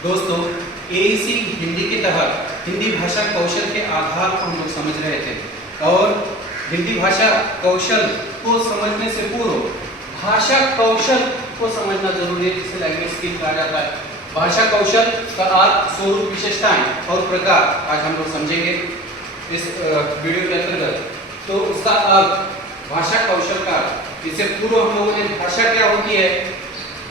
दोस्तों, एईसी हिंदी के तहत हिंदी भाषा कौशल के आधार को हम लोग समझ रहे थे और हिंदी भाषा कौशल को समझने से पूर्व भाषा कौशल को समझना जरूरी है, जिसे लैंग्वेज स्किल कहा जाता है। भाषा कौशल का अर्थ, स्वरूप, विशेषताएं और प्रकार आज हम लोग समझेंगे इस वीडियो के अंतर्गत। तो उसका अर्थ, भाषा कौशल का, इससे पूर्व हम लोगों ने भाषा क्या होती है,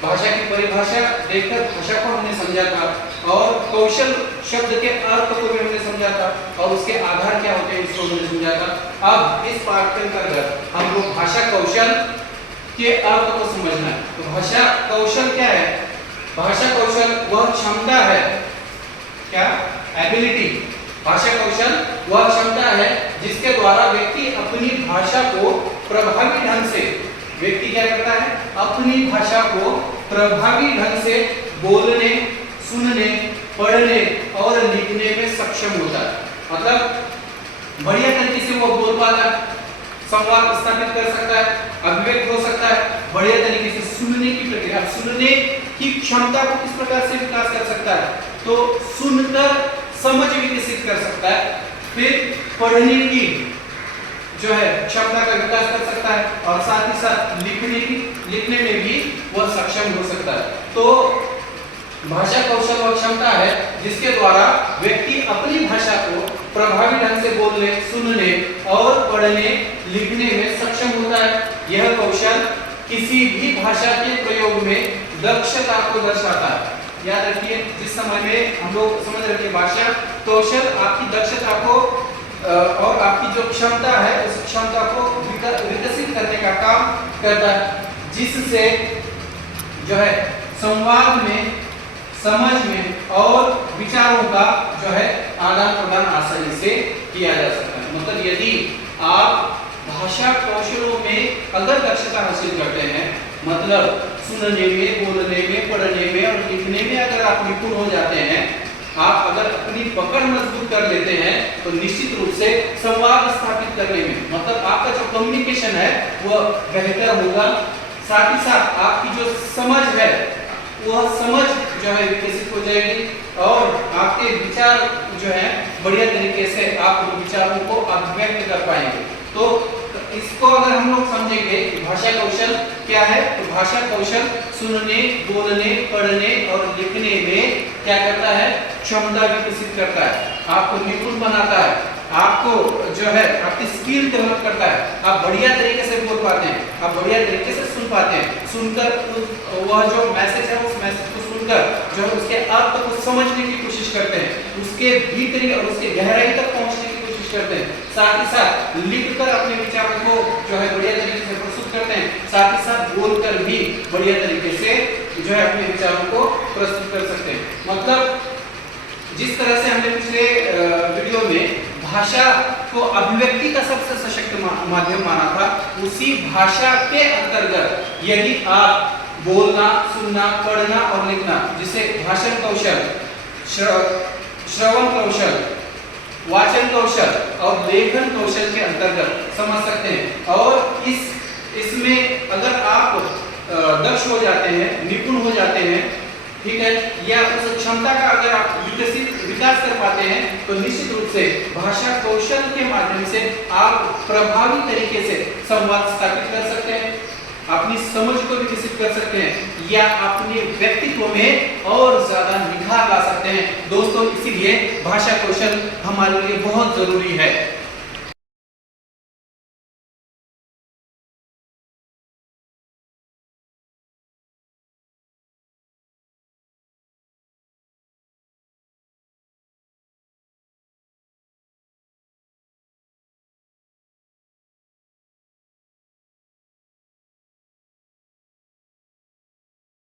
भाषा की परिभाषा देखकर भाषा को हमने समझा था और कौशल शब्द के अर्थ को भी हमने समझा था और उसके आधार क्या होते हैं इसको हमने समझा था। अब इस पाठ के अंतर्गत हम लोग भाषा कौशल के अर्थ को समझना है। तो भाषा कौशल क्या है? भाषा कौशल वह क्षमता है, क्या? एबिलिटी। भाषा कौशल वह क्षमता है जिसके द्वारा व्यक्ति अपनी भाषा को प्रभावी ढंग से, व्यक्ति क्या करता है? अपनी भाषा को प्रभावी ढंग से बोलने, सुनने, पढ़ने और लिखने में सक्षम होता है। मतलब बढ़िया तरीके से वो बोल पाता है, संवाद स्थापित कर सकता है, अभिव्यक्त हो सकता है, बढ़िया तरीके से सुनने की प्रक्रिया, सुनने की क्षमता को किस प्रकार से विकास कर सकता है? तो सुनकर समझ विकसित कर सकता है। फिर पढ़ने की जो है क्षमता का विकास कर सकता है और साथ ही साथ लिखने में भी वह सक्षम हो सकता है। तो भाषा कौशल वह क्षमता है जिसके द्वारा व्यक्ति अपनी भाषा को प्रभावी ढंग से बोलने, सुनने और पढ़ने, लिखने में सक्षम होता है। यह कौशल किसी भी भाषा के प्रयोग में दक्षता को दर्शाता है। याद रखिए, जिस समय में हम लोग समझ रहे थे भाषा कौशल आपकी दक्षता को और आपकी जो क्षमता है उस क्षमता को विकसित करने का काम करता है, जिससे जो है संवाद में, समझ में और विचारों का जो है आदान प्रदान आसानी से किया जा सकता है। मतलब यदि आप भाषा कौशलों में अगर दक्षता हासिल करते हैं, मतलब सुनने में, बोलने में, पढ़ने में और लिखने में अगर आप निपुण हो जाते हैं, आप अगर अपनी पकड़ मजबूत कर लेते हैं तो निश्चित रूप से संवाद स्थापित करने में, मतलब आपका जो कम्युनिकेशन है वह बेहतर होगा। साथ ही साथ आपकी जो समझ है वह समझ जो है विकसित हो जाएगी और आपके विचार जो है बढ़िया तरीके से आप उन विचारों को अभिव्यक्त कर पाएंगे। तो इसको अगर हम लोग समझेंगे भाषा कौशल क्या है, तो भाषा कौशल सुनने, बोलने, पढ़ने और लिखने में क्या करता है? क्षमता विकसित करता है, आपको निपुण बनाता है, आपको जो है आपकी स्किल डेवलप करता है। आप बढ़िया तरीके से बोल पाते हैं, आप बढ़िया तरीके से सुन पाते हैं, सुनकर वह जो मैसेज है उस मैसेज को सुनकर जो है उसके अर्थ को समझने की कोशिश करते हैं, उसके भीतरी और उसके गहराई तक पहुंचने की कोशिश करते हैं। साथ ही साथ लिखकर अपने विचारों को जो है बढ़िया तरीके से प्रस्तुत करते हैं, साथ ही साथ बोलकर भी बढ़िया तरीके से जो है अपने विचारों को प्रस्तुत कर सकते हैं। मतलब जिस तरह से हमने पिछले वीडियो में भाषा को अभिव्यक्ति का सबसे सशक्त माध्यम माना था, उसी भाषा के अंतर्गत यदि आप बोलना, सुनना, पढ़ना और लिखना, जिसे भाषण कौशल, श्रवण कौशल, वाचन कौशल और लेखन कौशल के अंतर्गत समझ सकते हैं। और इसमें अगर आप दक्ष हो जाते हैं, निपुण हो जाते हैं, ठीक है, या उस क्षमता का अगर आप विकास कर पाते हैं तो निश्चित रूप से भाषा कौशल के माध्यम से आप प्रभावी तरीके से संवाद स्थापित कर सकते हैं, अपनी समझ को विकसित कर सकते हैं या अपने व्यक्तित्व में और ज्यादा निखार ला सकते हैं। दोस्तों, इसीलिए भाषा कौशल हमारे लिए बहुत जरूरी है।